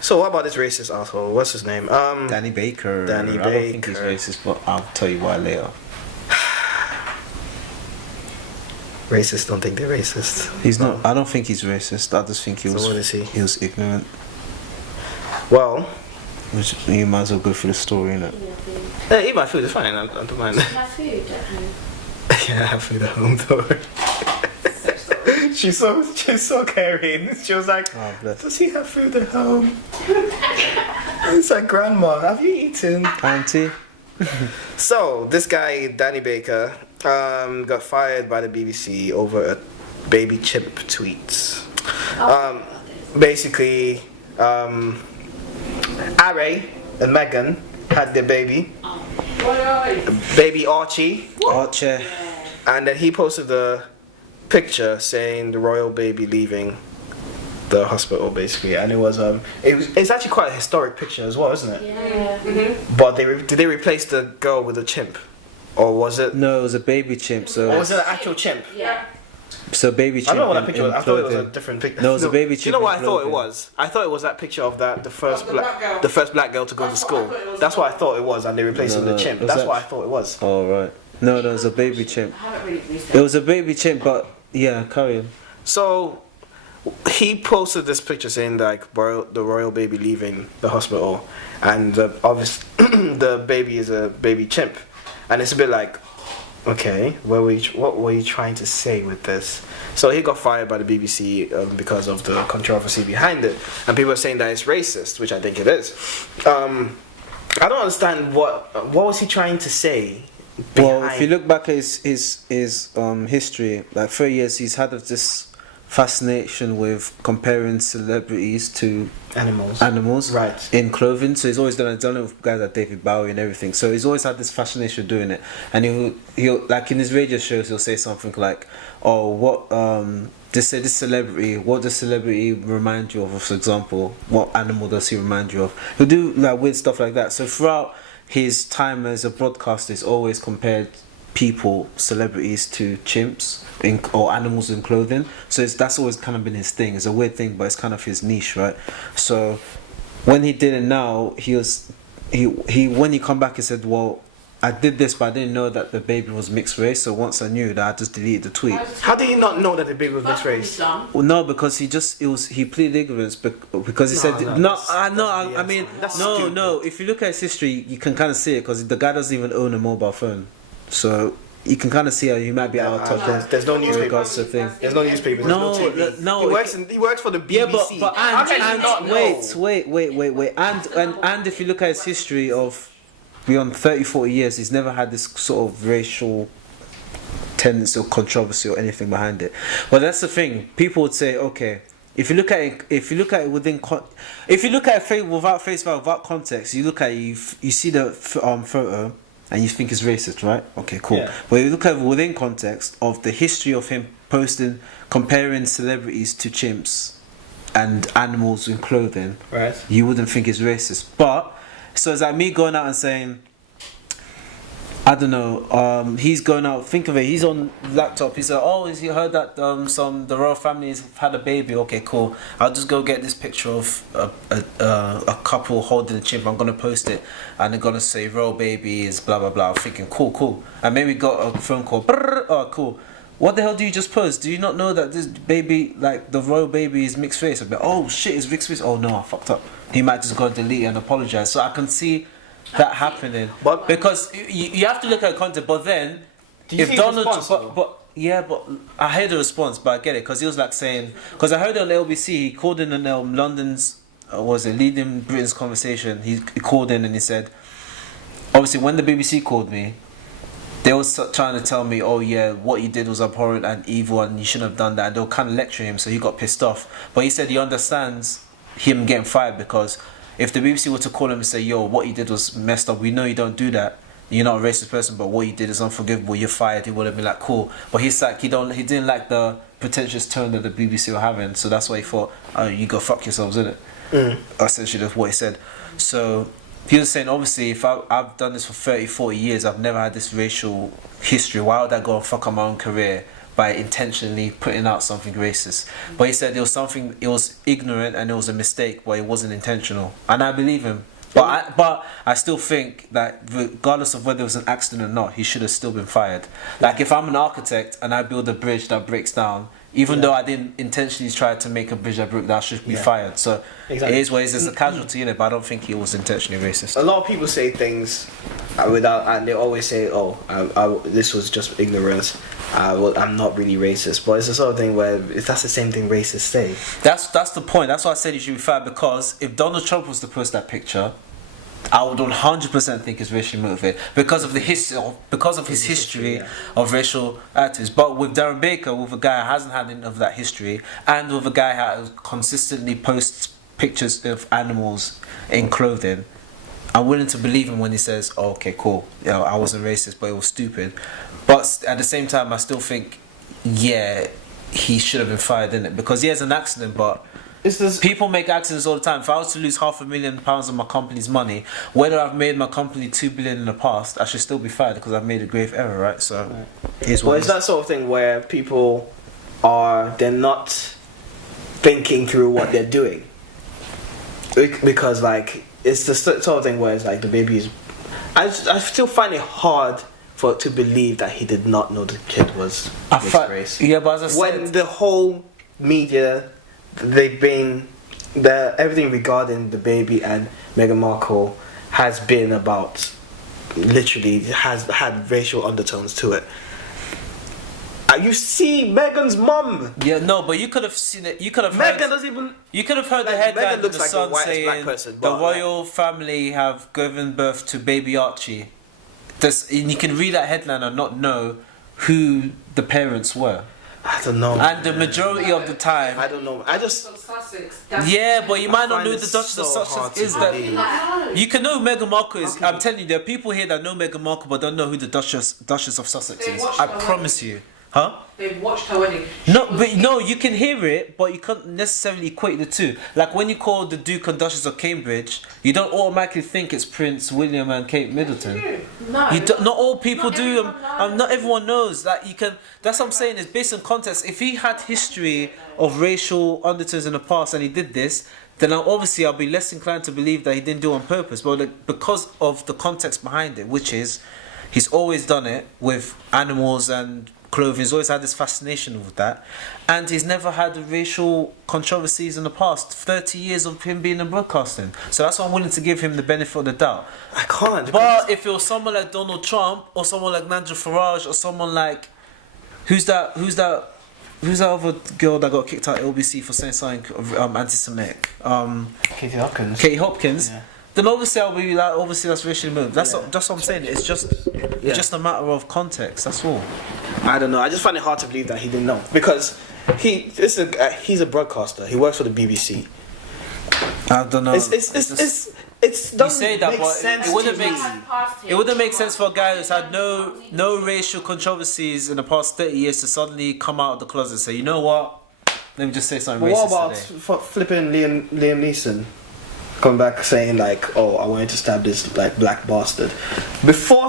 So what about this racist asshole? What's his name? Danny Baker. Danny I don't think he's racist, but I'll tell you why later. Racists don't think they're racist. He's not. I don't think he's racist. I just think he So was. what is he? He was ignorant. Well, Which you might as well go through the story, innit? eat my food. It's fine. I don't mind. Have food at home. Yeah, I have food at home though. She's so caring. She was like, Oh, bless. does he have food at home? It's like, grandma, have you eaten? Auntie. So this guy Danny Baker got fired by the BBC over a baby chimp tweets. Basically, Ari and Meghan had their baby, baby Archie, Archer. and then he posted a picture saying the royal baby leaving the hospital, basically, and it's actually quite a historic picture as well, isn't it? Yeah. But did they replace the girl with a chimp, or was it? No, it was a baby chimp. So. Or was it an actual chimp? Yeah. So baby chimp. I don't know what that in- picture was. in I thought it was a clothing. different picture. No, it was a baby Do you chimp know in what I thought it clothing. was? I thought it was that picture of the first black girl. the first black girl to go to school. That's what I thought it was, and they replaced it with a chimp. was That's that- what I thought it was. Oh right. No, it was a baby chimp. I haven't really researched. It was a baby chimp, but yeah, carry on. So he posted this picture saying like the royal baby leaving the hospital, and obviously the baby is a baby chimp, and it's a bit like, okay, what were you trying to say with this? So he got fired by the BBC because of the controversy behind it, and people are saying that it's racist, which I think it is. I don't understand what was he trying to say. Well, if you look back at his history, like 30 years, he's had this fascination with comparing celebrities to animals, right? In clothing. So he's always done it with guys like David Bowie and everything. So he's always had this fascination doing it. And he'll like in his radio shows, he'll say something like, "Oh, what this celebrity? What does celebrity remind you of? For example, what animal does he remind you of?" He'll do like weird stuff like that. So throughout his time as a broadcaster, he's always compared people, celebrities, to chimps or animals in clothing. So that's always kind of been his thing. It's a weird thing, but it's kind of his niche, right? So when he did it now, he when he come back, he said, "Well, I did this, but I didn't know that the baby was mixed race. So once I knew that, I just deleted the tweet." How did he not know that the baby was mixed race? Well, no, because he pleaded ignorance because he said I mean That's no stupid. no. If you look at his history, you can kind of see it because the guy doesn't even own a mobile phone, so you can kind of see how he might be out of touch. There's no in regards newspapers. to thing. There's no newspapers. No, there's no TV. no, He works for the BBC. Yeah, but How can you not and know? wait, and if you look at his history of beyond 30-40 years, he's never had this sort of racial tendency or controversy or anything behind it. But that's the thing. People would say, okay, if you look at it without face value, without context, you look at it, you see the photo and you think it's racist, right? Okay, cool. Yeah. But you look at it within context of the history of him comparing celebrities to chimps and animals in clothing, Right. you wouldn't think it's racist. But so it's like me going out and saying, I don't know, he's going out, think of it, he's on laptop, he's like, oh, has he heard that the royal families have had a baby? Okay, cool, I'll just go get this picture of a couple holding a chimp, I'm gonna post it, and they're gonna say royal baby is blah blah blah. I'm thinking cool, and maybe got a phone call, brrr, oh cool, what the hell do you just post? Do you not know that this baby, like the royal baby, is mixed race? I'll be like, oh shit, it's mixed race, oh no, I fucked up. He might just go delete it and apologize. So I can see that happening, But- because you have to look at content. But then, Do you if see his Donald, response, though? but I heard the response, but I get it because he was like saying, because I heard on LBC he called in on London's was it leading Britain's conversation. He called in and he said, obviously when the BBC called me, they were trying to tell me, oh yeah, what you did was abhorrent and evil and you shouldn't have done that, and they were kind of lecturing him, so he got pissed off. But he said he understands him getting fired because if the BBC were to call him and say, yo, what you did was messed up, we know you don't do that, you're not a racist person, but what you did is unforgivable, you're fired, he would have been like, cool. But he's like, he didn't like the pretentious tone that the BBC were having, so that's why he thought, oh, you go fuck yourselves, innit? Essentially that's what he said. So he was saying, obviously, if I've done this for 30, 40 years, I've never had this racial history. Why would I go and fuck up my own career by intentionally putting out something racist? But he said it was ignorant and it was a mistake, but it wasn't intentional. And I believe him. But I still think that regardless of whether it was an accident or not, he should have still been fired. Like, if I'm an architect and I build a bridge that breaks down, even though I didn't intentionally try to make a bridge that broke down, I should be fired. So it is what it is. There's a casualty in it, but I don't think he was intentionally racist. A lot of people say things without, and they always say, "Oh, this was just ignorance. I'm not really racist." But it's the sort of thing where that's the same thing racists say. That's the point. That's why I said he should be fired, because if Donald Trump was to post that picture, I would 100% think it's racially motivated because of his history of racial actors. But with Darren Baker, with a guy who hasn't had enough of that history, and with a guy who consistently posts pictures of animals in clothing, I'm willing to believe him when he says, "Oh, okay, cool. Yeah, I wasn't racist, but it was stupid." But at the same time, I still think, he should have been fired, innit? Because he has an accident, but people make accidents all the time. If I was to lose £500,000 of my company's money, whether I've made my company $2 billion in the past, I should still be fired because I've made a grave error, right? So, it's that sort of thing where people they're not thinking through what they're doing, because like it's the sort of thing where it's like the baby is. I still find it hard to believe that he did not know the kid was mixed race. Yeah, but as I said, when the whole media. Everything regarding the baby and Meghan Markle has been about, literally has had racial undertones to it. You see Meghan's mum. Yeah, no, but you could have seen it. You could have Meghan heard, doesn't even. You could have heard the headline in the like Sun saying black person, the royal family have given birth to baby Archie. And you can read that headline and not know who the parents were. I don't know. And the majority of the time, I don't know. I just. Yeah, but you might not know who the Duchess of Sussex is. That you can know who Meghan Markle is. Okay. I'm telling you, there are people here that know Meghan Markle but don't know who the Duchess of Sussex is. I promise you. Huh? They've watched her wedding. No, you can hear it, but you can't necessarily equate the two. Like when you call the Duke and Duchess of Cambridge, you don't automatically think it's Prince William and Kate Middleton. No, not all people do. Not everyone knows that you can. That's what I'm saying. It's based on context. If he had history of racial undertones in the past and he did this, then I'll be less inclined to believe that he didn't do it on purpose. But because of the context behind it, which is he's always done it with animals and clothing. He's always had this fascination with that, and he's never had racial controversies in the past 30 years of him being in broadcasting. So that's why I'm willing to give him the benefit of the doubt. I can't. But if it was someone like Donald Trump or someone like Nigel Farage or someone like who's that other girl that got kicked out of LBC for saying something anti-Semitic? Katie Hopkins. Katie Hopkins. Yeah. Then obviously I'll be like, obviously that's racially moved. That's what I'm saying. It's just a matter of context. That's all. I don't know. I just find it hard to believe that he didn't know, because he's a broadcaster. He works for the BBC. I don't know. It doesn't make sense. It wouldn't make sense for a guy who's had no racial controversies in the past 30 years to suddenly come out of the closet and say, you know what? Let me just say something racist today. What about flipping Liam Neeson? Coming back saying like, "Oh, I wanted to stab this like black bastard." Before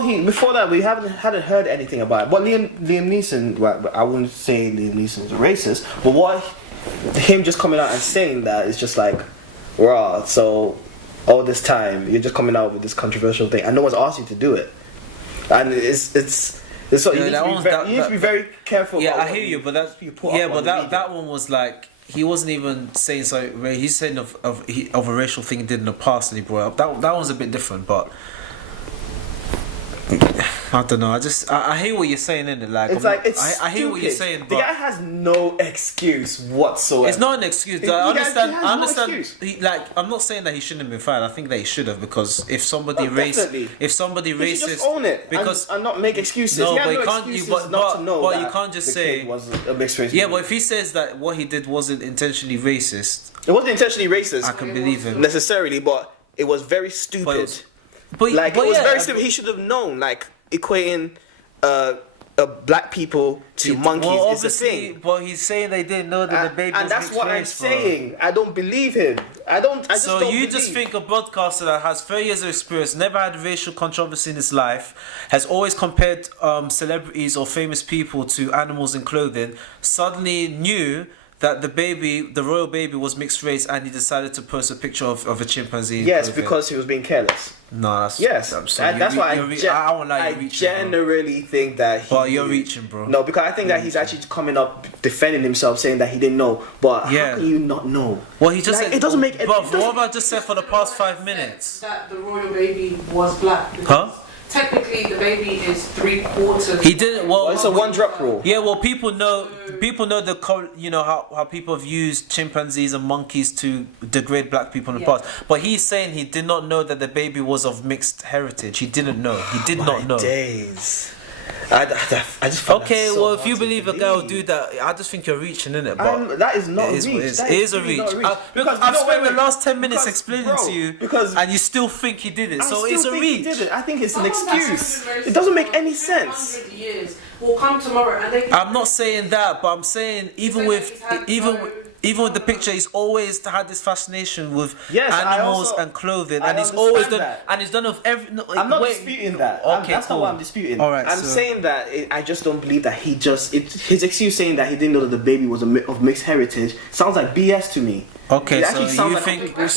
that, we hadn't heard anything about it. But Liam Neeson, well, I wouldn't say Liam Neeson was a racist, but him just coming out and saying that is just like, raw. So all this time you're just coming out with this controversial thing, and no one's asked you to do it, and it's so you need to be very careful. Yeah, about I hear you, but that one was like. He wasn't even saying so. He's saying of a racial thing he did in the past and he brought up. That one's a bit different, but I don't know. I hear what you're saying, innit? Like I hear what you're saying. But the guy has no excuse whatsoever. It's not an excuse. I understand. I'm not saying that he shouldn't have been fired. I think that he should have, because if somebody racist, just own it and not make excuses. No, but you can't just say kid was a mixed race. Yeah, but if he says that what he did wasn't intentionally racist, it wasn't intentionally racist. I can believe him necessarily, but it was very stupid. It was very stupid. He should have known, like equating black people to monkeys well, is a obviously, thing. but he's saying they didn't know that the baby And was that's mixed what I'm race, bro. saying. I don't believe him. I just So don't you believe. just think a broadcaster that has 30 years of experience, never had racial controversy in his life, has always compared celebrities or famous people to animals in clothing, suddenly knew that the royal baby was mixed race, and he decided to post a picture of a chimpanzee. in Yes, clothing. because he was being careless. No, that's Yes, that's why I won't lie, I you're reaching, bro. generally think that he. But you're reaching, bro. No, because I think that he's actually coming up defending himself, saying that he didn't know. But Yeah. how can you not know? Well, he just Like, said, it doesn't make. Bro, what have I just said for the past 5 minutes? That the royal baby was black. Huh? Technically, the baby is 3/4. He didn't. Well, It's a one drop rule. yeah, well, people know how people have used chimpanzees and monkeys to degrade black people in the Yeah. past. But he's saying he did not know that the baby was of mixed heritage. He didn't know. He did not know. Days. I just find Okay, that so well, if hard you to believe a guy will believe. do that, I just think you're reaching, innit? But That is not it a is reach. what it is. That It is a really reach. not a reach. Because you I've know, spent wait, the last 10 minutes because, explaining bro, to you, because and you still think he did it. I So still it's a think he reach. did it. I think it's an Someone that's excuse. been racist It doesn't make for any sense. 200 years will come tomorrow and they can I'm not saying that, but I'm saying even with the picture, he's always had this fascination with Yes, I animals also- and clothing, I and he's understand always done, that. and he's done of every. No, I'm not wait, disputing that. Okay, That's cool. not what I'm disputing. All right, I'm so- saying that I just don't believe that his excuse saying that he didn't know that the baby was of mixed heritage sounds like BS to me. Okay, It so actually sounds you like think complete bullshit.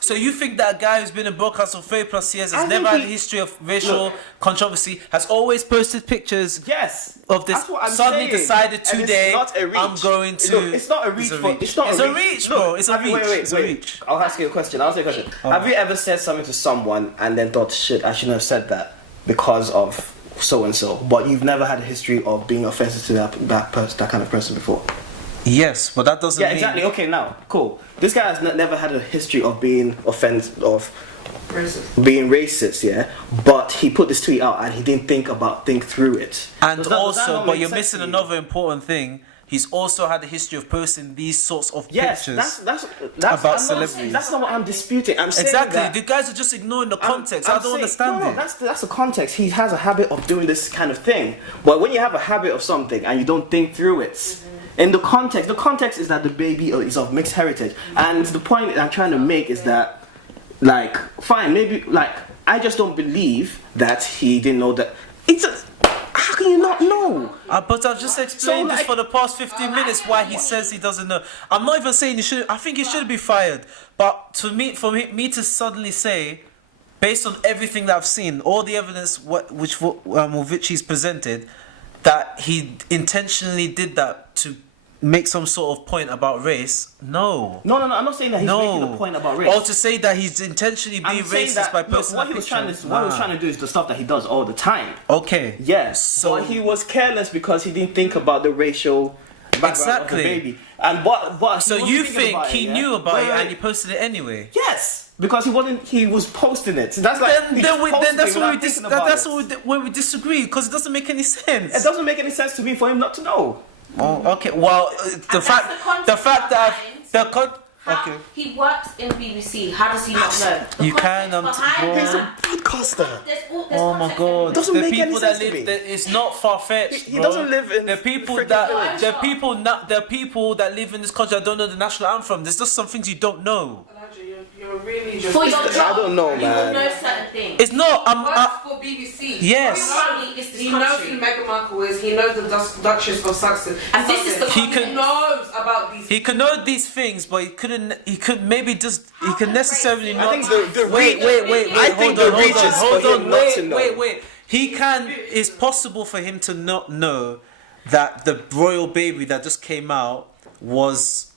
so you think that guy who's been in broadcast for 30+ years, has I never think had a he- history of racial controversy, has always posted pictures Yes. of this, That's what I'm suddenly saying. decided And today, it's not a reach. I'm going to. Look, it's not a reach. It's not It's a a reach, reach, Look, bro. It's a reach. Wait, It's a reach. I'll ask you a question. Have you ever said something to someone and then thought, shit, I shouldn't have said that because of so and so, but you've never had a history of being offensive to that kind of person before? Yes, but that doesn't Yeah, mean exactly. Okay, now, cool. This guy has never had a history of being racist. being racist, yeah. But he put this tweet out and he didn't think through it. And Does that also, not but make you're sense missing to you? another important thing. He's also had a history of posting these sorts of Yes, pictures. that's about I'm not- celebrities. That's not what I'm disputing. I'm saying Exactly. that- The guys are just ignoring the context. I'm I don't saying- understand no, it. that's the context. He has a habit of doing this kind of thing. But when you have a habit of something and you don't think through it, in the context is that the baby is of mixed heritage. And the point I'm trying to make is that, like, fine, maybe, like, I just don't believe that he didn't know that. How can you not know? But I've just explained So, this like- for the past 15 minutes why he says he doesn't know. I'm not even saying he should. I think he should be fired. But for me to suddenly say, based on everything that I've seen, all the evidence with which he's presented, that he intentionally did that to make some sort of point about race. No. No, I'm not saying that he's making a point about race. Or to say that he's intentionally being I'm saying racist that, by look, posting what that he was picture. trying to do is the stuff that he does all the time. Okay. Yes. So- But he was careless because he didn't think about the racial background Exactly. of the baby. And but So he you wasn't thinking think about he yeah? knew about Wait, it wait, and he posted it anyway? Yes, because he was posting it. That's like Then that's where we disagree, because it doesn't make any sense. It doesn't make any sense to me for him not to know. Oh, okay. Well, the fact that okay. He works in BBC. How does he not know? The You can, context behind He's that- a podcaster. Oh my God! doesn't the make people any that sense to live, me. it's not far fetched. He doesn't live in the people freaking that village. the people that live in this country that don't know the national anthem. There's just some things you don't know. You're really just. For your I job, don't know, you will man. know certain things. It's not. Works for BBC. Yes. Probably it's this He knows country. who Meghan Markle is. He knows the Duchess of Sussex. And this is the He context. can- knows about these. He could know these things, but he couldn't. He could maybe just. He How could can necessarily race- not. I think the Wait. I think the reach is for him not to know. Wait. He can. It's possible for him to not know that the royal baby that just came out was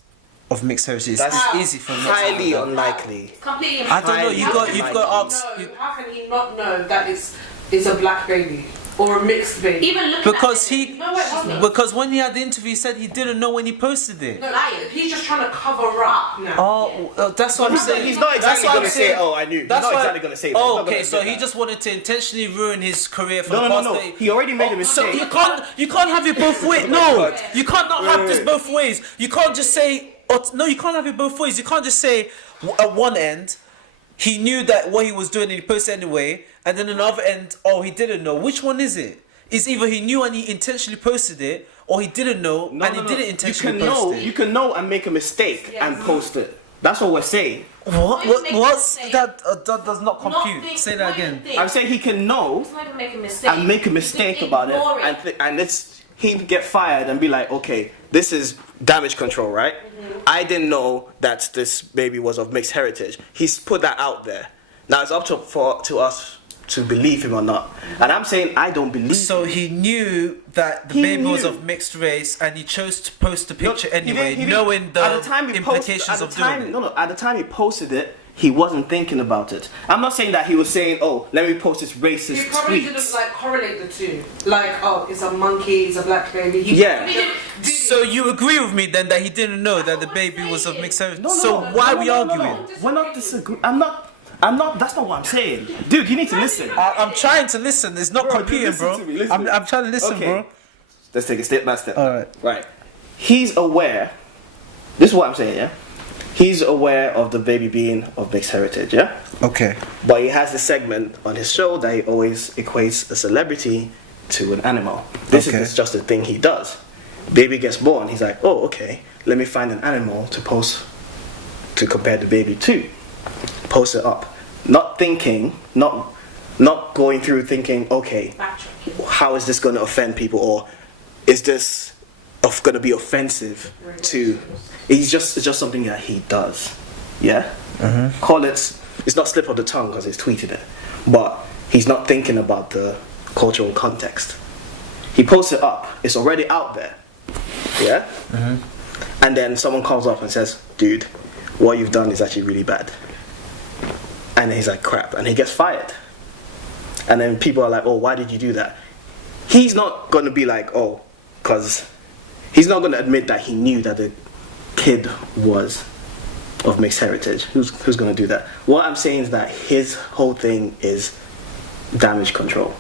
of mixed heritage. That's It's easy for him not to highly know that. unlikely. Completely. I don't know. highly You've got to unlikely. ask. How can he not know that it's a black baby or a mixed baby? Even looking Because at he, No, wait, hold on. because when he had the interview, he said he didn't know when he posted it. No, lying. he's just trying to cover up now. Oh, that's what I'm saying. He's not That's exactly what I'm going to say, saying. "Oh, I knew." He's That's not why- exactly going to say that. Oh, He's not okay. gonna So do he that. just wanted to intentionally ruin his career for No, the no, past no. day. He already made a So mistake. you can't have it both ways. No, you can't not have this Wait. both ways. You can't just say no. You can't have it both ways. You can't just say at one end he knew that what he was doing and he posted anyway, and then another end, oh, he didn't know. Which one is it? It's either he knew and he intentionally posted it, or he didn't know and he didn't intentionally post it. You can know and make a mistake and post it. That's what we're saying. What's that? That does not compute. Say that again. I'm saying he can know It's not even make a mistake. and make a mistake about it, and it's he get fired and be like, okay, this is damage control, right? I didn't know that this baby was of mixed heritage. He's put that out there. Now it's up to us to believe him or not. And I'm saying I don't believe So him. he knew that the baby was of mixed race, and he chose to post the picture anyway, he didn't- knowing the at the time he implications of doing it. No, at the time he posted it, he wasn't thinking about it. I'm not saying that he was saying, oh, let me post this racist He probably tweet. didn't like correlate the two. Like, oh, it's a monkey, it's a black baby. Yeah. probably didn't do So you agree with me then that he didn't know that the baby was of mixed heritage? So no, why no, are we no, no, arguing? no. We're not disagreeing. I'm not. That's not what I'm saying, dude. You need to listen. I'm trying to listen. It's not Bro, computing, listen bro. to me, listen to me. I'm trying to listen, Okay. bro. Let's take it step by step. Alright. Right. He's aware. This is what I'm saying, yeah? He's aware of the baby being of mixed heritage, yeah? Okay. But he has a segment on his show that he always equates a celebrity to an animal. This Okay. is just a thing he does. Baby gets born, he's like, oh, okay, let me find an animal to post, to compare the baby to. Post it up. Not thinking, not going through thinking, okay, how is this going to offend people, or is this going to be offensive to? It's just something that he does, yeah. Call it. It's not slip of the tongue because he's tweeted it, but he's not thinking about the cultural context. He posts it up. It's already out there, yeah. And then someone comes up and says, "Dude, what you've done is actually really bad." And he's like, crap, and he gets fired. And then people are like, oh, why did you do that? He's not going to be like, oh, because he's not going to admit that he knew that the kid was of mixed heritage. Who's going to do that? What I'm saying is that his whole thing is damage control.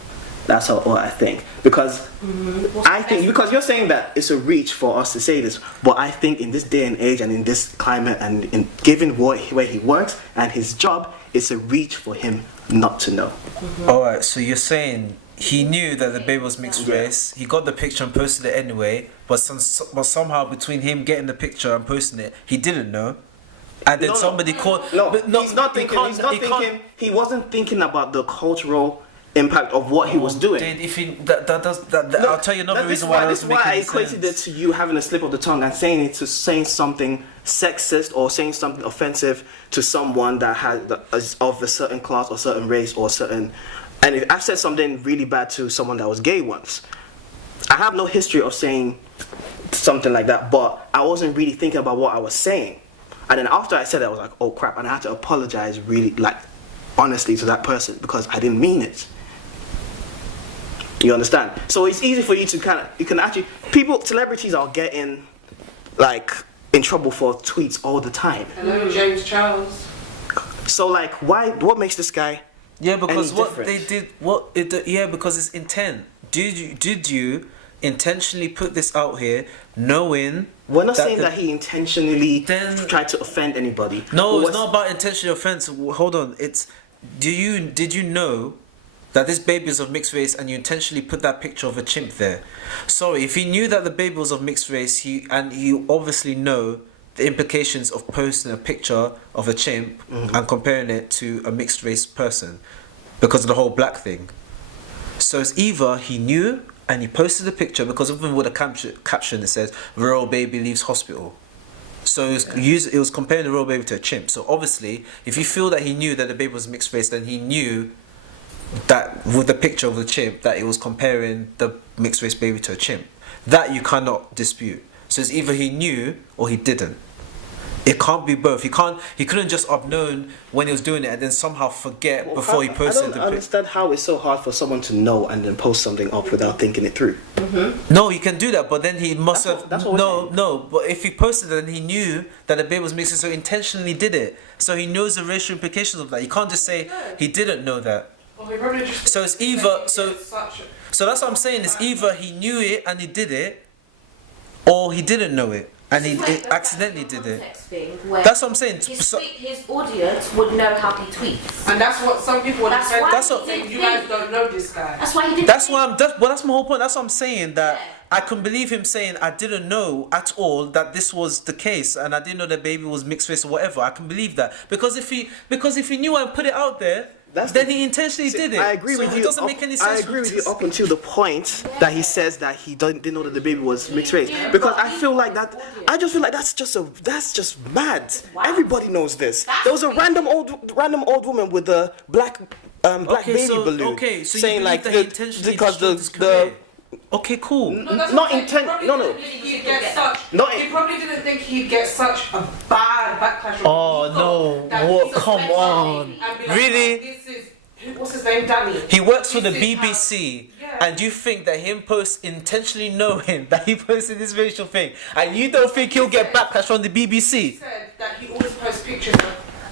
That's what I think. Because because you're saying that it's a reach for us to say this, but I think in this day and age and in this climate and in given where he works and his job, it's a reach for him not to know. Alright, so you're saying he knew that the baby was mixed race, he got the picture and posted it anyway, but somehow between him getting the picture and posting it, he didn't know. And then somebody called. No, but he's not thinking. He wasn't thinking about the cultural impact of what he was doing. Dude, if he I'll tell you another reason why. This is why I equated it to you having a slip of the tongue and saying something sexist or saying something offensive to someone that is of a certain class or certain race or certain. And if I've said something really bad to someone that was gay once, I have no history of saying something like that, but I wasn't really thinking about what I was saying. And then after I said it, I was like, oh crap, and I had to apologize really, like, honestly to that person because I didn't mean it. You understand? So it's easy for you to celebrities are getting, like, in trouble for tweets all the time. Hello, James Charles. So, like, what makes this guy because any what different? they did, because it's intent. Did you intentionally put this out here knowing? We're not saying that he intentionally tried to offend anybody. No, it's not about intentional offense. Hold on. Did you know that this baby is of mixed race and you intentionally put that picture of a chimp there? Sorry, if he knew that the baby was of mixed race, he obviously know the implications of posting a picture of a chimp and comparing it to a mixed race person because of the whole black thing. So it's either he knew and he posted a picture because even with a caption it says "royal baby leaves hospital." So it was comparing the royal baby to a chimp. So obviously, if you feel that he knew that the baby was mixed race, then he knew that with the picture of the chimp that it was comparing the mixed race baby to a chimp. That you cannot dispute. So it's either he knew or he didn't. It can't be both. He couldn't just have known when he was doing it and then somehow forget before he posted I the don't understand how it's so hard for someone to know and then post something up without thinking it through. No, you can do that, but then he must have. That's what No. But if he posted it, then he knew that the baby was mixed, so intentionally did it. So he knows the racial implications of that. You can't just say he didn't know that. Well, he probably just So it's either so such a- that's what I'm saying. It's either he knew it and he did it, or he didn't know it. and he accidentally did it. Context thing where That's what I'm saying. his audience would know how he tweets. And that's what some people would That's say. why That's he what- didn't You think. guys don't know this guy. That's why he didn't. That's think. why I'm. That's my whole point. That's what I'm saying. That Yeah. I can believe him saying I didn't know at all that this was the case, and I didn't know the baby was mixed race or whatever. I can believe that because if he knew and put it out there, then he intentionally did it. I agree with It you. doesn't make any sense. I agree with you up until the point that he says that he didn't know that the baby was mixed race. Because I feel like that. I just feel like that's just mad. Everybody knows this. There was a random old woman with a black baby balloon. Okay, so saying you like believe that he intentionally because destroyed his the career. Okay, cool. That's not what I'm saying. intent. He No, probably no. didn't think he'd get such. Not He in- probably didn't think he'd get such a bad backlash. Oh, He thought no. that What? he's a Come special on. and be like, Really? This is what's his name, Danny. He works for the This is how- BBC, Yeah. and you think that him intentionally knowing that he posted this racial thing, and you don't think he'll get backlash from the He BBC? said that he always posts pictures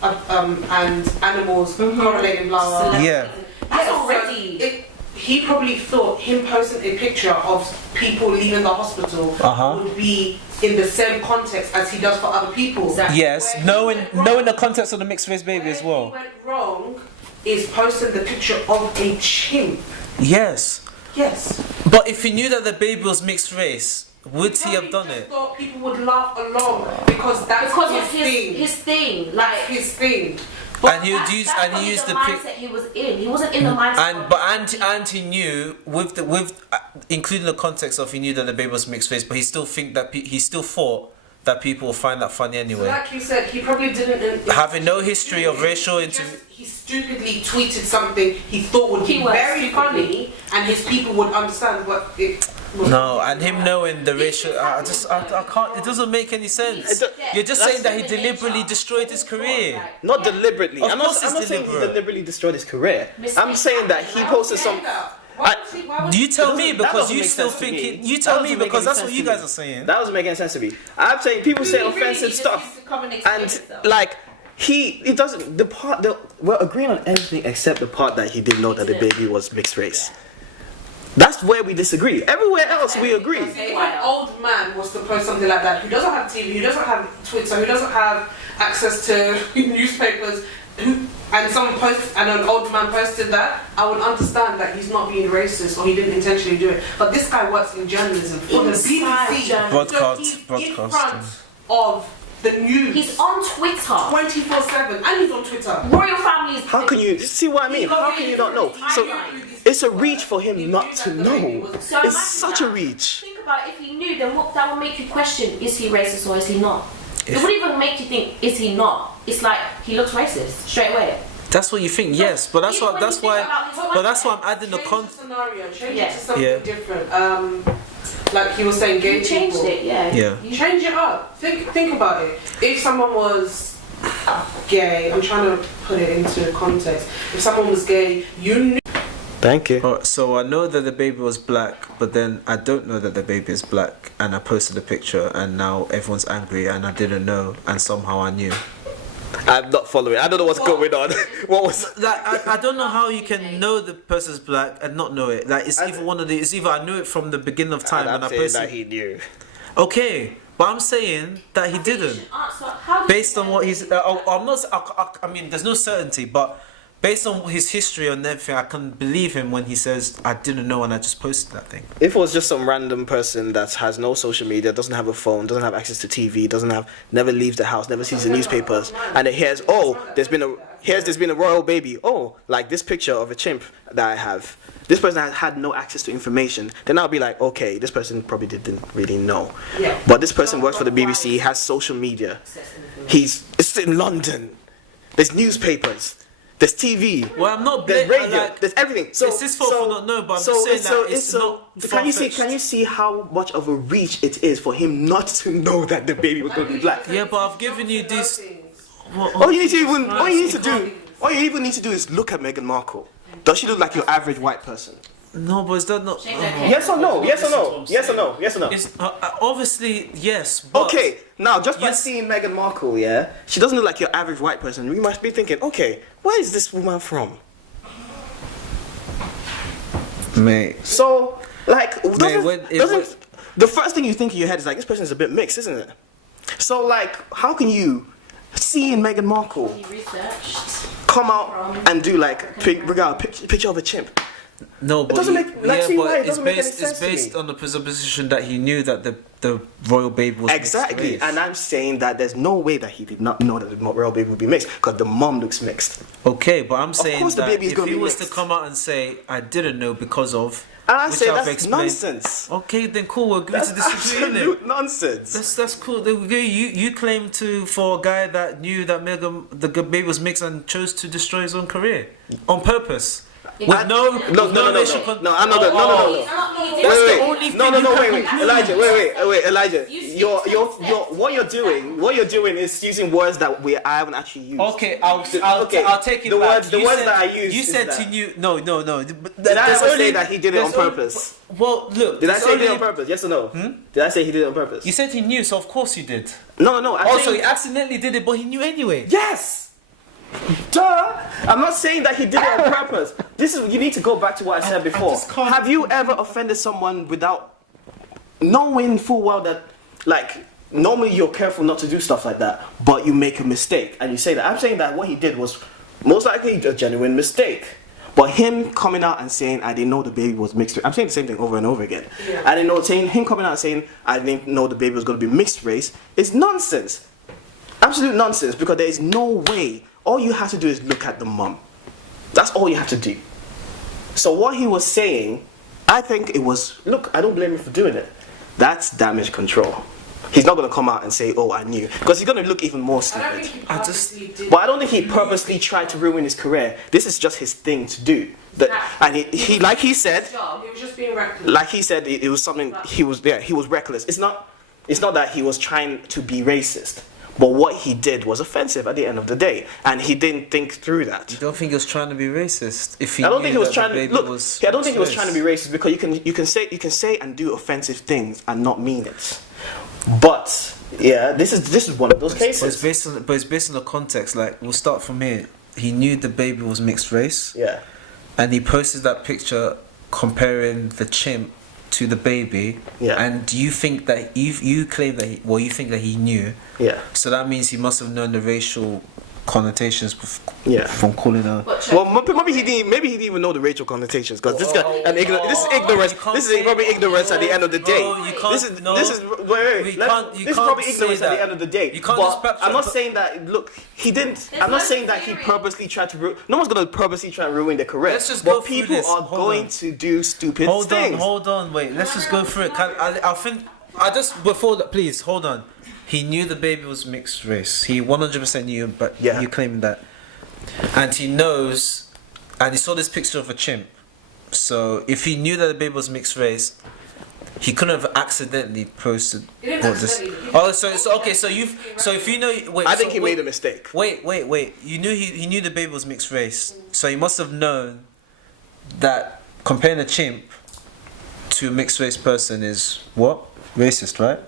of and animals correlating blah blah. Yeah. That's Yeah, already. He probably thought him posting a picture of people leaving the hospital would be in the same context as he does for other people. Exactly. Yes, Where he knowing went wrong- knowing the context of the mixed race baby where as he well. went wrong is posting the picture of a chimp. Yes, Yes. but if he knew that the baby was mixed race, would he have done just it? thought people would laugh along because that's Because his of thing. his thing, That's like his thing. And he would that's- use that's and he probably used the the pic. mindset he was in. He wasn't in the mindset. And he knew including the context of he knew that the baby was mixed race, but he still he still thought that people will find that funny So anyway. like you said, he probably didn't. Having no history of racial He stupidly tweeted something he thought would be Keyword, very stupidly. funny, and his people would understand what it was. No, and him knowing the racial, I can't. It doesn't make any sense. You're just saying that he deliberately destroyed his career. Not deliberately. Of I'm not course it's saying he deliberate. deliberately destroyed his career. Mistake I'm saying that he happened. posted some. You tell me That because doesn't you make still sense to think me. it. You That tell doesn't me make because any that's sense what you to guys me. are saying. That doesn't make any sense to me. I'm saying people say offensive stuff, and like it doesn't. We're agreeing on everything except the part that he didn't know that the baby was mixed race. That's where we disagree. Everywhere else we agree. If an old man was to post something like that, who doesn't have TV, who doesn't have Twitter, who doesn't have access to newspapers, and someone posts and an old man posted that, I would understand that he's not being racist or he didn't intentionally do it. But this guy works in journalism for the Inside BBC, journalism. so he's in Broadcasting. front of the news. He's on Twitter. 24/7, and he's on Twitter. Royal families. How can you see what I mean? How can you not know? So it's a reach for him not to know. So It's imagine such a that. reach. Think about it, if he knew, then that would make you question: is he racist or is he not? It wouldn't even make you think: is he not? It's like he looks racist straight away. That's what you think, yes, but that's Even what when that's you think why. about his But that's why I'm adding the Change con. the scenario, change Yeah. it to something Yeah. different. Like he was saying, gay You changed people. it, yeah. Yeah. You Change it up. Think about it. If someone was gay, I'm trying to put it into context. If someone was gay, you knew. Thank you. Alright, so I know that the baby was black, but then I don't know that the baby is black, and I posted a picture, and now everyone's angry, and I didn't know, and somehow I knew. I'm not following. I don't know what's going on. What was? Like I don't know how you can know the person's black and not know it. Like it's either one of the. It's either I knew it from the beginning of time I'm when I saying posted. that he knew. Okay, but I'm saying that he didn't. Based on what he's, I'm not. I mean, there's no certainty, but based on his history and everything, I can believe him when he says, "I didn't know and I just posted that thing." If it was just some random person that has no social media, doesn't have a phone, doesn't have access to TV, never leaves the house, never sees the newspapers, and it hears, oh, there's been a royal baby, oh, like this picture of a chimp that I have. This person has had no access to information. Then I'll be like, okay, this person probably didn't really know. Yeah. But this person works for the BBC, he has social media. It's in London. There's newspapers. There's TV. Well, I'm not. There's radio. Like, there's everything. So it's his fault for not knowing, but I'm just saying that it's not Can you far-fetched. see how much of a reach it is for him not to know that the baby was going to be black? Yeah, but I've given you this. All you even need to do is look at Meghan Markle. Does she look like your average white person? No, but is that not? Yes or no? Yes or no? Yes or no? Yes or no? It's obviously yes. But Okay, now just by Yes. seeing Meghan Markle, yeah, she doesn't look like your average white person. You must be thinking, okay, where is this woman from? Mate. So, like, doesn't the first thing you think in your head is like, this person is a bit mixed, isn't it? So like, how can you see in Meghan Markle He researched. come out and do like bring out a picture of a chimp? No, but doesn't make- like, see why it it's doesn't make any based. sense It's to me. based on the presupposition that he knew that the royal baby was mixed Exactly, race. and I'm saying that there's no way that he did not know that the royal baby would be mixed because the mom looks mixed. Okay, but I'm saying course the that baby is if gonna he be was mixed. to come out and say, I didn't know because of, And I which say I've that's explained- nonsense. Okay, then cool. We'll agree That's to disagree. innit? absolute nonsense. That's cool. They agree. You claim to for a guy that knew that the baby was mixed and chose to destroy his own career on purpose. With No, no, racial I'm not. No. He's not- he That's didn't- the Wait, only thing no, you can wait, conclude. Elijah, wait, Elijah. You speak You're, 10 steps. what you're doing is using words that I haven't actually used. Okay, I'll take it the back. words You that said- I used. You is said that. he knew. No. Did I ever say that he did it on purpose? Well, look. Did I there's say he did it on only- purpose? Yes or no? Did I say he did it on purpose? You said he knew, so of course you did. No. I'm Also, saying, he accidentally did it, but he knew anyway. yes. Duh! I'm not saying that he did it on purpose. You need to go back to what I said before. just can't- Have you ever offended someone without knowing full well that, like, normally you're careful not to do stuff like that, but you make a mistake and you say that? I'm saying that what he did was most likely a genuine mistake. But him coming out and saying, I didn't know the baby was mixed race. I'm saying the same thing over and over again. Yeah. I didn't know, him coming out and saying, I didn't know the baby was going to be mixed race is nonsense. Absolute nonsense, because there is no way. All you have to do is look at the mum. That's all you have to do. So what he was saying, I think it was, look, I don't blame him for doing it. That's damage control. He's not going to come out and say, oh, I knew. Because he's going to look even more I don't stupid. think he purposely did. But I don't think he purposely tried to ruin his career. This is just his thing to do. And he like he said, He was just being reckless. like he said, it was something he was reckless. It's not that he was trying to be racist, but what he did was offensive at the end of the day, and he didn't think through that. You don't think he was trying to be racist? If he I don't knew think he was that trying the to baby look. was I don't think he was mixed trying to be race. racist, because you can say offensive things and not mean it. But yeah, this is one of those But cases. it's based on the context. Like, we'll start from here. He knew the baby was mixed race, Yeah. and he posted that picture comparing the chimp to the baby. Yeah. And you think that you claim that you think that he knew. Yeah. So that means he must have known the racial connotations Yeah. from calling her. But Well, maybe he didn't even know the racial connotations, because this guy this is ignorance. You can't This say is probably that. ignorance at the end of the day. No, you can't- This is no. this is wait. We Let- can't- you this is can't probably say ignorance at that. the end of the day. You can't but just backtrack, I'm not but- saying that. Look, he didn't. There's I'm not no saying that he theory. purposely tried to. No one's gonna purposely try and ruin their career. Let's just but go through people this. are Hold going on. to do stupid things. Hold on, wait. Let's just go through it. I think I just before that, please hold on. He knew the baby was mixed race. He 100% knew, but Yeah. you claiming that, and he knows, and he saw this picture of a chimp. So if he knew that the baby was mixed race, he couldn't have accidentally posted He didn't all this. accidentally. Oh, so okay, so if you know, wait. I think so he wait, made a mistake. Wait. You knew he knew the baby was mixed race, so he must have known that comparing a chimp to a mixed race person is what? Racist, right?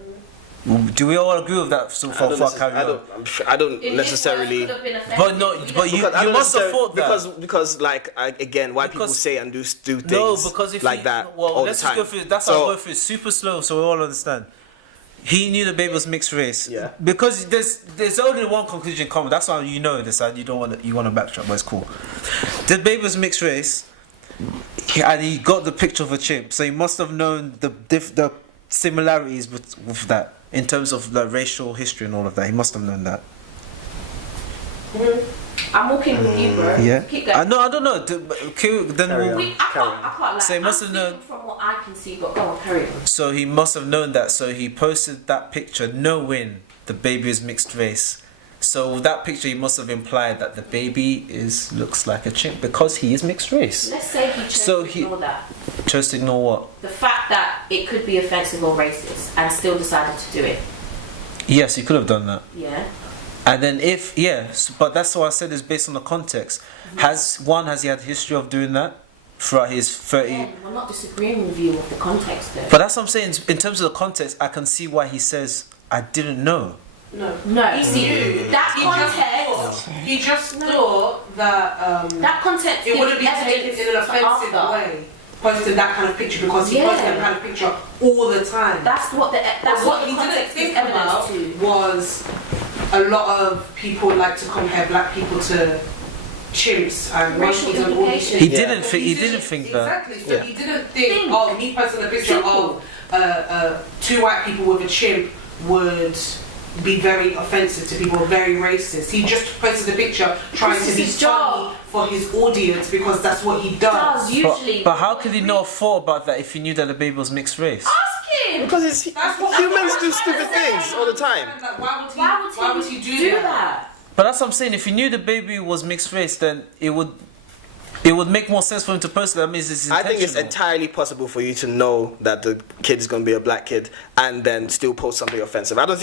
Do we all agree with that? So far, I don't necessarily. But no, but you Because I don't must have necessarily- thought that. because like again, why people Because- say and do things No, because if like he, that well, all let's the time. just go through. That's how I'll go through it super slow, so we all understand. He knew the baby was mixed race. Yeah. Because there's only one conclusion common. That's why you know this, and you want to backtrack, but it's cool. The baby was mixed race, and he got the picture of a chimp, so he must have known the similarities with that in terms of the racial history and all of that. He must have known that. I'm walking with you, bro. Yeah. Keep going. I don't know. Then Carry on. I can't lie. So he must have I'm known- speaking from what I can see, but go on, carry on. So he must have known that. So he posted that picture knowing the baby is mixed race. So with that picture, he must have implied that the baby looks like a chimp because he is mixed race. Let's say he chose So to he- ignore that. Just ignore what? The fact that it could be offensive or racist and still decided to do it. Yes, he could have done that. Yeah. And then but that's what I said is based on the context. Has he had a history of doing that throughout his 30? Yeah, we're not disagreeing with you with the context though. But that's what I'm saying. In terms of the context, I can see why he says, I didn't know. No. No, He knew. that context. He just thought that That context it wouldn't be gives taken evidence in an for offensive after. way. posting that kind of picture because he posted that kind of picture all the time. That's what the he didn't think about to. was a lot of people like to compare black people to chimps and Racial monkeys and all these implications. things. He didn't think. He didn't think that. Exactly. So he didn't think, oh, me posting a picture Simple. of two white people with a chimp would be very offensive to people, very racist. He just posted a picture trying to be his funny job. for his audience because that's what he does. Usually. But how could he not have thought about that if he knew that the baby was mixed race? Ask him. Because humans do stupid things all the time. Like, Why would he do that? But that's what I'm saying. If he knew the baby was mixed race, then it would make more sense for him to post it. That means it's I intentional. think it's entirely possible for you to know that the kid is going to be a black kid and then still post something offensive. I don't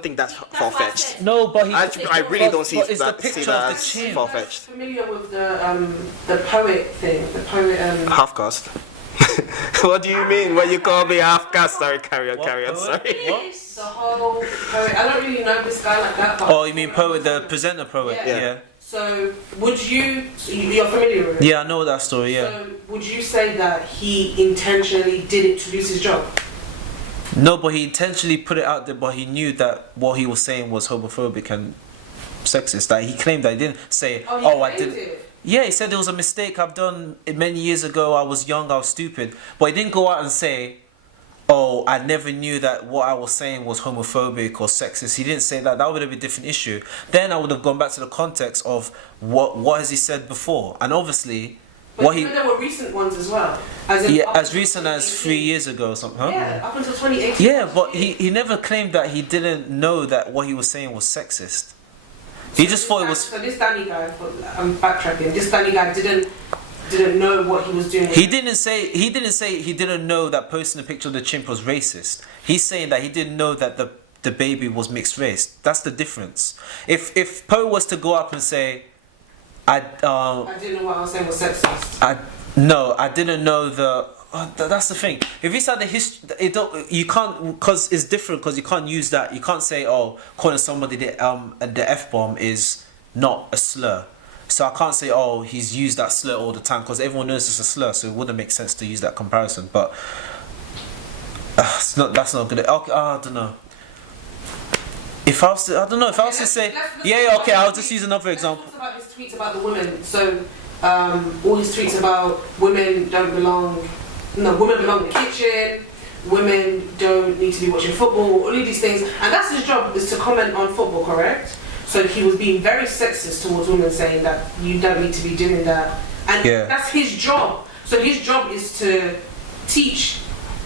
think that's far-fetched. No, but I really don't see it's the that, picture see that of the as chimp. far-fetched. Familiar with the poet thing? The poet. Half-caste. What do you mean when you call me half-caste? Sorry, carry on, sorry. The whole poet. I don't really know this guy like that. But Oh, you mean poet, the presenter poet? Yeah. Yeah. So you're familiar with it? Yeah, I know that story. Yeah. So would you say that he intentionally did it to lose his job? No, but he intentionally put it out there, but he knew that what he was saying was homophobic and sexist. That he claimed that he didn't say, Oh, I didn't. it. Yeah, he said it was a mistake I've done many years ago. I was young, I was stupid. But he didn't go out and say, oh, I never knew that what I was saying was homophobic or sexist. He didn't say that. That would have been a different issue. Then I would have gone back to the context of what has he said before. And obviously, But there were recent ones as well. as recent as 3 years ago or something, huh? Yeah, up until 2018. Yeah, but he never claimed that he didn't know that what he was saying was sexist. He just thought it was... So this Danny guy, I'm backtracking, this Danny guy didn't know what he was doing. He didn't say he didn't know that posting a picture of the chimp was racist. He's saying that he didn't know that the baby was mixed race. That's the difference. If Poe was to go up and say, I didn't know what I was saying was sexist. I didn't know that's the thing. If he said the history, you can't, because it's different, because you can't use that. You can't say, oh, calling somebody the F-bomb is not a slur. So I can't say, oh, he's used that slur all the time, because everyone knows it's a slur, so it wouldn't make sense to use that comparison. But that's not good. Okay, I don't know. If I was to say, I'll just use another example. Let's talk about his tweets about the women. So all his tweets about women belong in the kitchen, women don't need to be watching football, all of these things. And that's his job, is to comment on football, correct? So he was being very sexist towards women, saying that you don't need to be doing that. And that's his job. So his job is to teach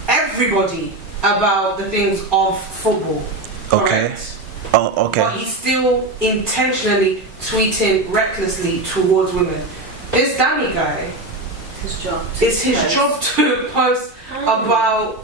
everybody about the things of football, correct? Oh, okay. But he's still intentionally tweeting recklessly towards women. This Danny guy, it's his job to post about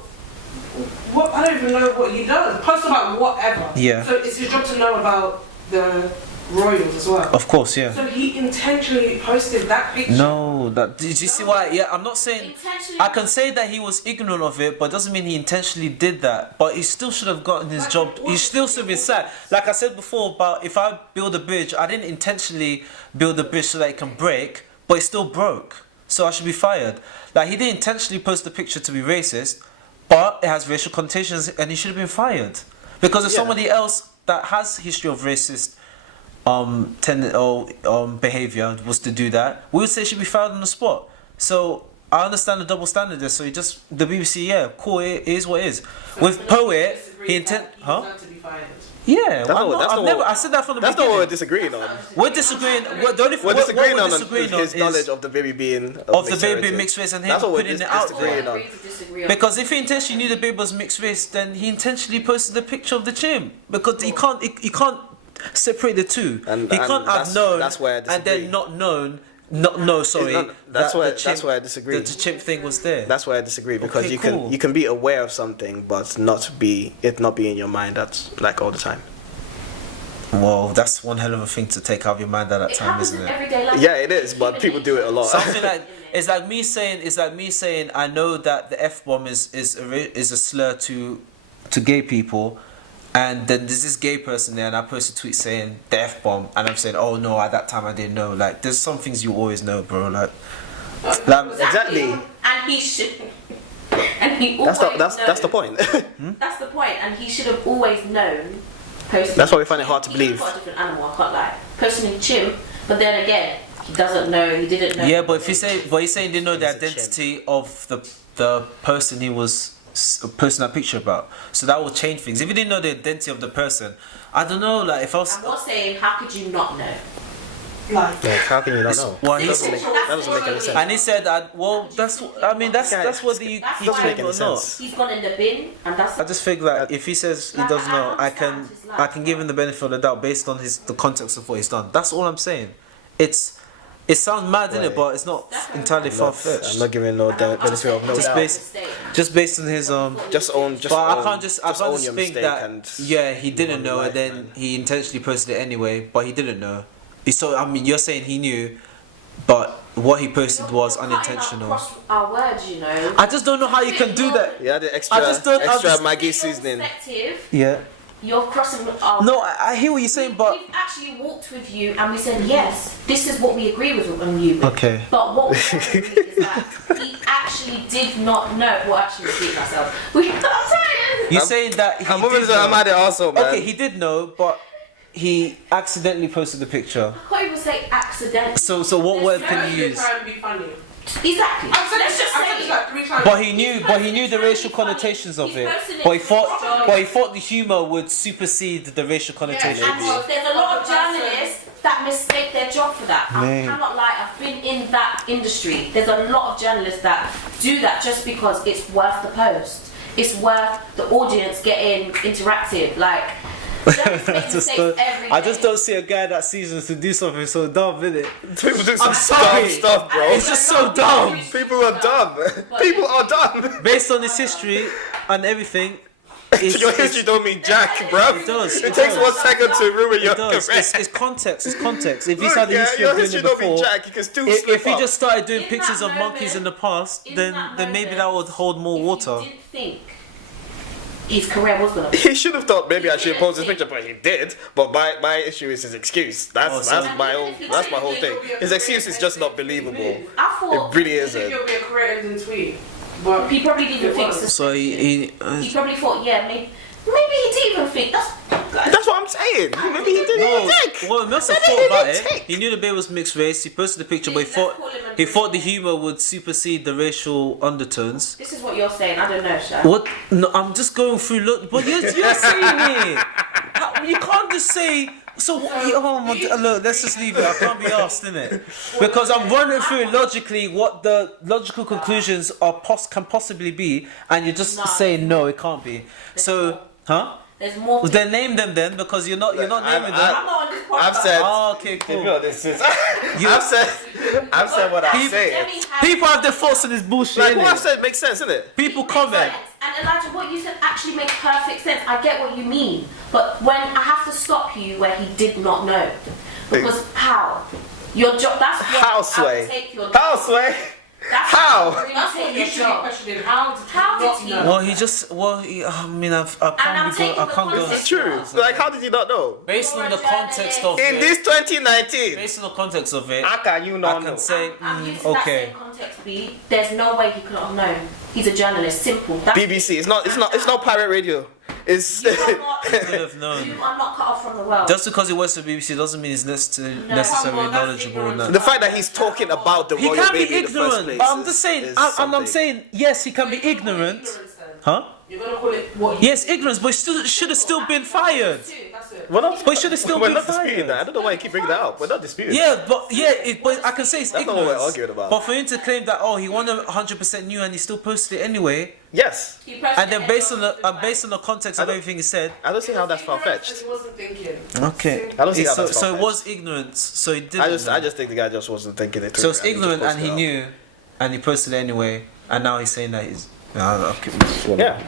what, I don't even know what he does. Post about whatever. Yeah. So it's his job to know about the royals as well. Of course, yeah. So he intentionally posted that picture. No, did you see why? Yeah, I'm not saying I can say that he was ignorant of it, but it doesn't mean he intentionally did that. But he still should have gotten his job. He still should have been sad. Like I said before, about if I build a bridge, I didn't intentionally build a bridge so that it can break, but it still broke. So I should be fired. Like, he didn't intentionally post the picture to be racist, but it has racial connotations, and he should have been fired. Because if somebody else that has history of racist behavior was to do that, we would say she should be fired on the spot. So I understand the double standard there. So the BBC, cool, it is what it is. So with Poet, he deserved to be fired. Yeah, I said that from the beginning. That's not what we're disagreeing on. We're disagreeing. We're disagreeing on his knowledge of the baby being mixed race and him putting it out there. Because if he intentionally knew the baby was mixed race, then he intentionally posted a picture of the chimp. Because he can't separate the two. He can't have known and then not known. That's where I disagree. The chimp thing was there. That's where I disagree, because you can be aware of something but not be in your mind. That's like all the time. Well, that's one hell of a thing to take out of your mind at that time, isn't it? Everyday life. Yeah, it is, but people do it a lot. Something like it's like me saying I know that the F-bomb is a slur to gay people. And then there's this gay person there, and I post a tweet saying the F-bomb, and I'm saying, oh no, at that time I didn't know. Like, there's some things you always know, bro. Like, Exactly. And he should. And he always That's the point. That's the point, and he should have always known. Posting That's why we find it hard to He's believe. got a different animal, I can't lie. Posting Chimp, but then again, he doesn't know. He didn't know. Yeah, but if you say, but he's saying he didn't know the identity of the person he was posting that picture about, so that will change things. If you didn't know the identity of the person, I don't know. Like if I was, I'm not saying how could you not know. Like, How can you not know? well, That doesn't make any sense. and he said that. Well, that's what the That's he doesn't claimed make any or not. sense. He's gone in the bin, and that's. I just think like if he says he Like, doesn't I know, I can understand his life. give him the benefit of the doubt based on the context of what he's done. That's all I'm saying. It sounds mad, innit? But it's not entirely far I'm fetched. not giving no benefit of no Just doubt. based on his Just own. But I can't just own your think mistake that and he didn't know and then he intentionally posted it anyway, but he didn't know. So I mean, you're saying he knew, but what he posted was unintentional. Across our words, you know. I just don't know how you can do that. Yeah, the extra I just don't- I extra just- Maggi Your seasoning. perspective, Yeah. you're crossing our. No, I hear what you're saying, but we've actually walked with you and we said yes, this is what we agree with on you. okay. But what we don't agree is that he actually did not know. Well, actually, repeat myself. I'm sorry. You're saying that he I'm moving did to I'm know. at it also, man. Okay, he did know, but he accidentally posted the picture. I can't even say accident. So what word can you use? trying to be funny. Exactly. I've said Let's this, just I've said say this it. like 3 times. But he knew the racial connotations of it. But he thought the humor would supersede the racial connotations. And there's a lot of journalists that mistake their job for that. Man. I cannot lie, I've been in that industry. There's a lot of journalists that do that just because it's worth the post. It's worth the audience getting interactive. Like, journalists make mistakes every I just day. don't see a guy that seasons to do something so dumb, innit? People do some sorry. dumb stuff, bro. It's just so dumb. People are dumb. People are dumb. Based on his history and everything, Your history don't mean jack, bro. It does. It takes 1 second to ruin your It does. career. It's context. It's context. If he's Look, had the yeah, history your of doing history it don't mean before, jack. You can still if slip he up. just started doing In pictures that of monkeys in the past, in then that maybe moment, that would hold more water. If you didn't think his career was gonna. He should have thought maybe I should post this picture, but he did. But my issue is his excuse. That's my whole thing. His excuse is just not believable. I thought It really I think isn't. it'll be a creative in tweet. But he probably didn't think so. So He probably thought, yeah, maybe he didn't even think That's what I'm saying. Maybe he didn't no, even think. well, he must have Maybe thought he about didn't it. think. He knew the baby was mixed race. He posted the picture, but Let's call him a he thought the different- humor would supersede the racial undertones. This is what you're saying. I don't know, Sha. What? No, I'm just going through. Look, but you're saying it. You can't just say. So look, let's just leave it. I can't be asked, innit? Because I'm running through logically what the logical conclusions can possibly be, and you're just saying no, it can't be. So, huh? There's more. Well, then name them then, because you're not naming them. I'm not on this podcast. I've said. Oh, okay, cool. This is. I've said what I say. People have their thoughts on this bullshit. Like what innit? I've said makes sense, isn't it? People Makes comment. sense. And Elijah, what you said actually makes perfect sense. I get what you mean. But when I have to stop you where he did not know. Because how? Your job, that's what How I would sway? take your How job. sway? That's How? what That's what you should be questioning. How did he not know? Well, he just. Well, I mean, I I'm can't taking go. I the can't go. concept. It's true. Like how did you not know? Based on the context of In it. this 2019, Based on the context of it, how can you I not can know? say, I'm used to that okay. same context, B. There's no way he could have known. He's a journalist. Simple. That's BBC. It's not pirate radio. It's. You are not, Could have known. you are not cut off from the world. Just because he works for BBC doesn't mean he's necessarily Come on, that's knowledgeable in that. The fact that he's talking about the He royal can be baby in the first ignorant, place but I'm is- just saying. is I'm something. saying yes, he can be ignorant, huh? You're gonna call it what? You Yes, ignorance, but he should have still been fired. That's it. We're not, But he should have still we're been not disputing fired. that. I don't know why you keep bringing that up. We're not disputing. Yeah, but I can say it's That's not what ignorance. we're arguing about. But for him to claim that he 100% knew and he still posted it anyway, Yes. He pressed and then the based on end the of based on the context of everything he said, I don't see how that's far fetched. He wasn't thinking. okay. I don't see how So that's so it far-fetched. was ignorance. So he didn't. I just think the guy just wasn't thinking it through. So it's and he just ignorant and he posted it knew, and he posted it anyway, and now he's saying that he's. Okay. out. Yeah.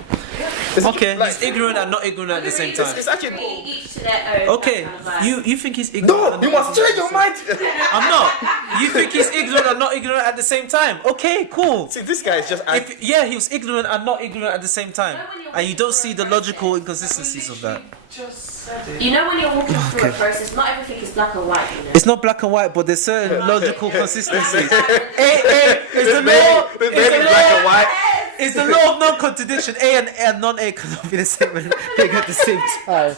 It's Okay, like- he's ignorant and not ignorant at the same time. It's actually. Each to their own. Okay, Kind of vibe. you think he's ignorant? No, and you not must ignorant change at your the same- mind. I'm not. You think he's ignorant and not ignorant at the same time? Okay, cool. See, this guy is just. He was ignorant and not ignorant at the same time, and you don't see the logical inconsistencies of that. Just said it. You know when you're walking through a process, not everything is black and white. You know? It's not black and white, but there's certain logical consistencies. It's the law. black and white. It's the law of non-contradiction. A and non-A cannot be the same thing at the same time.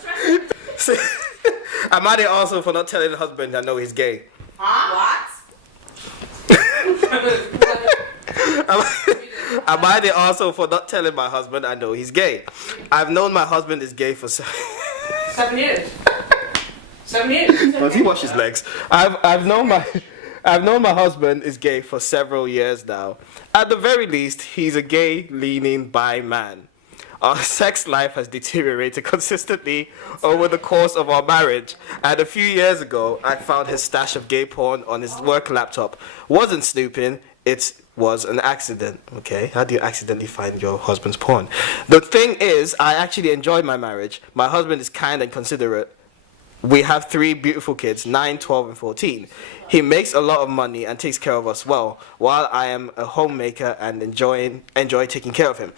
Am I the asshole for not telling the husband I know he's gay? What? Am I the asshole for not telling my husband I know he's gay? I've known my husband is gay for 7 years. 7 years. Does he wash his legs? I've known my husband is gay for several years now. At the very least, he's a gay leaning bi man. Our sex life has deteriorated consistently over the course of our marriage, and a few years ago, I found his stash of gay porn on his work laptop. Wasn't snooping, it was an accident. Okay, how do you accidentally find your husband's porn? The thing is, I actually enjoy my marriage. My husband is kind and considerate. We have 3 beautiful kids, 9, 12, and 14. He makes a lot of money and takes care of us well, while I am a homemaker and enjoy taking care of him.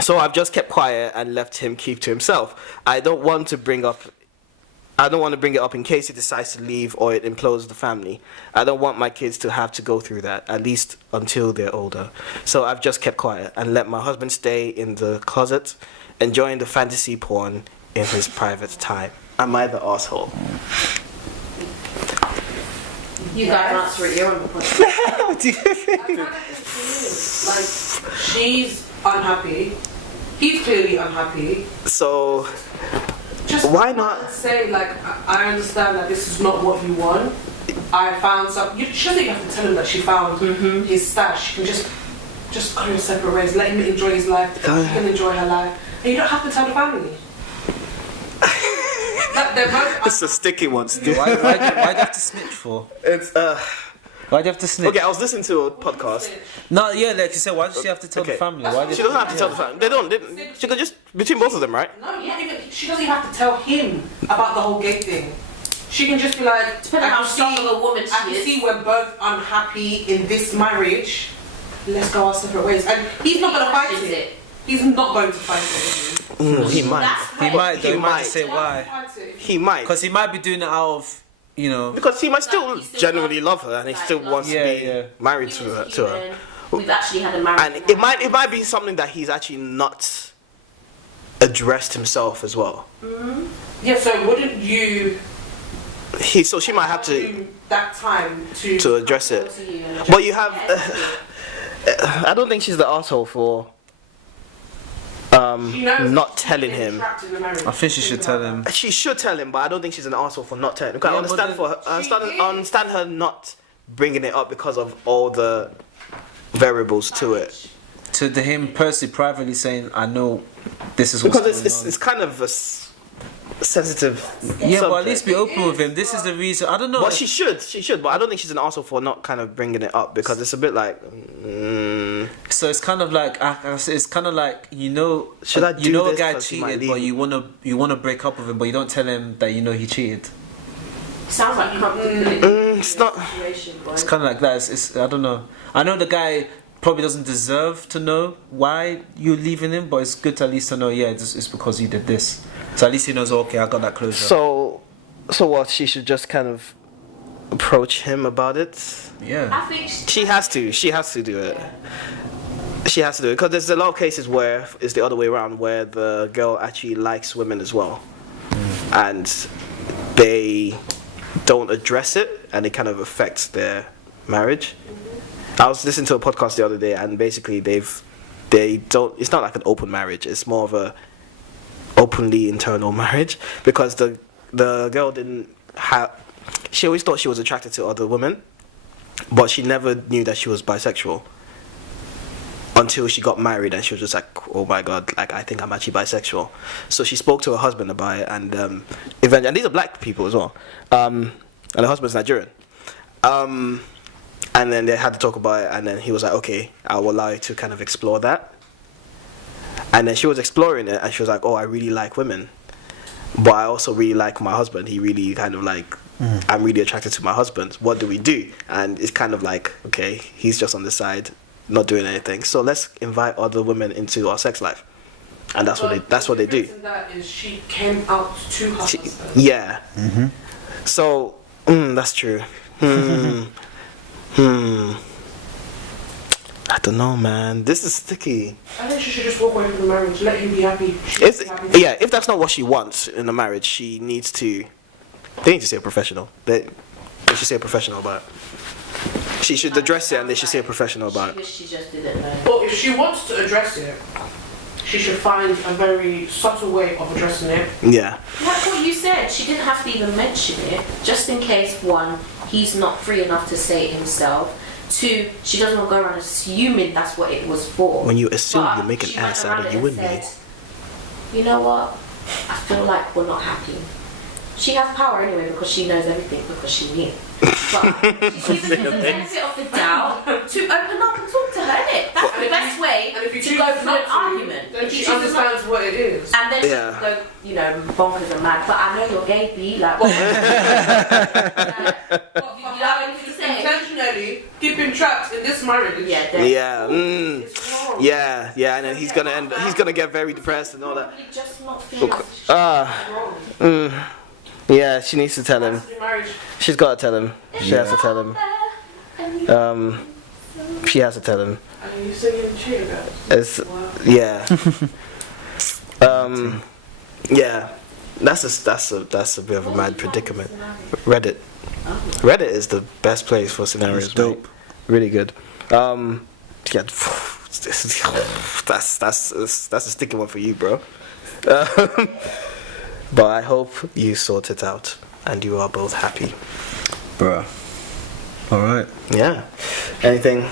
So I've just kept quiet and left him keep to himself. I don't want to bring it up in case he decides to leave or it implodes the family. I don't want my kids to have to go through that, at least until they're older. So I've just kept quiet and let my husband stay in the closet, enjoying the fantasy porn in his private time. Am I the asshole? You guys answer it. You're on the podcast. What do you think? Like, she's unhappy. He's clearly unhappy. So, Just why not? say, like, I understand that this is not what you want. I found some. She doesn't even have to tell him that she found his stash. She can just go in separate ways. Let him enjoy his life. She can enjoy her life. And you don't have to tell the family. They're both. It's a sticky one. Why do you have to snitch for? It's Why do you have to snitch? Okay, I was listening to a podcast. No, yeah, like you said, why does she have to tell the family? Why She doesn't have to tell the family. They don't. She could just between both of them, right? No, she doesn't even have to tell him about the whole gay thing. She can just be like, Depending on how strong of a woman she I can is. see we're both unhappy in this marriage. Let's go our separate ways. And he's not going to fight it. He's not going to fight it. He might. He might, though. He might might. just say why. He might. Because he might be doing it out of, you know. Because he might still genuinely love her, and he still wants to be married to her. We've actually had a marriage. And it might be something that he's actually not addressed himself as well. Yeah. So wouldn't you? So she might have to that time to address it. But you have. I don't think she's the asshole for not telling him. I think she should tell him. She should tell him, but I don't think she's an asshole for not telling him. I understand her not bringing it up because of all the variables to it. To him personally, privately saying, I know this is Because what's it's kind of a sensitive yeah, subject. but at least be open with him. This is the reason. I don't know. Well, she should, but I don't think she's an asshole for not kind of bringing it up because it's a bit like. So it's kind of like it's kind of like Should I do a this guy 'cause he might cheated, but leave? you wanna break up with him, but you don't tell him that you know he cheated. Sounds like It's not. It's kind of like that. It's I don't know. I know the guy probably doesn't deserve to know why you're leaving him, but it's good to at least to know. Yeah, it's because you did this. So at least he knows. Okay, I got that closure. So what? She should just kind of approach him about it. Yeah. I think She has to. She has to do it. She has to do it because there's a lot of cases where it's the other way around, where the girl actually likes women as well, and they don't address it, and it kind of affects their marriage. I was listening to a podcast the other day, and basically they don't. It's not like an open marriage. It's more of a openly internal marriage because the girl didn't have. She always thought she was attracted to other women, but she never knew that she was bisexual until she got married, and she was just like, "Oh my god, like I think I'm actually bisexual." So she spoke to her husband about it, and eventually, and these are black people as well, and her husband's Nigerian. And then they had to talk about it, and then he was like, "Okay, I will allow you to kind of explore that." And then she was exploring it, and she was like, "Oh, I really like women," but I also really like my husband. He really kind of like, I'm really attracted to my husband. What do we do? And it's kind of like, okay, he's just on the side, not doing anything. So let's invite other women into our sex life, and that's what they do. That is, she came out to her husband. Yeah. So that's true. I don't know, man. This is sticky. I think she should just walk away from the marriage. Let him be happy. Be happy. Yeah, if that's not what she wants in a marriage, she needs to. They need to see a professional. They should see a professional about it. She should address it, and they should see a professional about it. She just didn't know. But if she wants to address it, she should find a very subtle way of addressing it. Yeah. Like what you said, she didn't have to even mention it, just in case, one, he's not free enough to say it himself. Two, she doesn't want to go around assuming that's what it was for. When you assume, But you make an she went ass around out of it you and and me. said, you know what? I feel like we're not happy. She has power anyway because she knows everything because she knew. But she's given the benefit of the doubt to open up and talk to her, innit? That's the best way to go through an argument. Then she understands what it is. And then she can go, you know, bonkers and mad. But I know you're gay, B. Like, what? You have anything to say? Intentionally keep him trapped in this marriage. Yeah. It's wrong. Yeah, and then he's gonna get very depressed and all that. Probably just not feel like Yeah, she needs to tell him. Marriage. She's got to tell him. She has to tell him. She has to tell him. Are you singing cheer about It's yeah. Yeah. That's a bit of a mad predicament. Reddit is the best place for scenarios. It's dope. Mate. Really good. Yeah. That's a sticky one for you, bro. But I hope you sort it out and you are both happy. Bruh. Alright. Yeah. Anything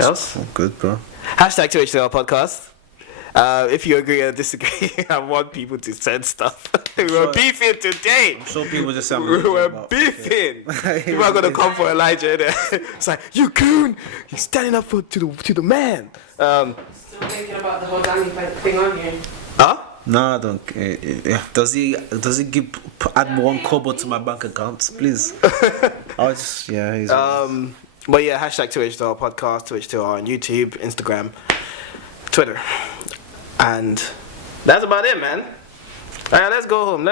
else? All good, bro. Hashtag 2HTL podcast. If you agree or disagree, I want people to send stuff. We're beefing today. I'm sure people just say We're beefing. People are gonna come for Elijah. It's like, you coon, you're standing up to the man. Still thinking about the whole Danny thing, aren't you? Huh? No, I don't. Does he add one kobo to my bank account, please? I'll just he's But yeah, hashtag 2HTL podcast, 2HTL on YouTube, Instagram, Twitter, and that's about it, man. Alright, let's go home.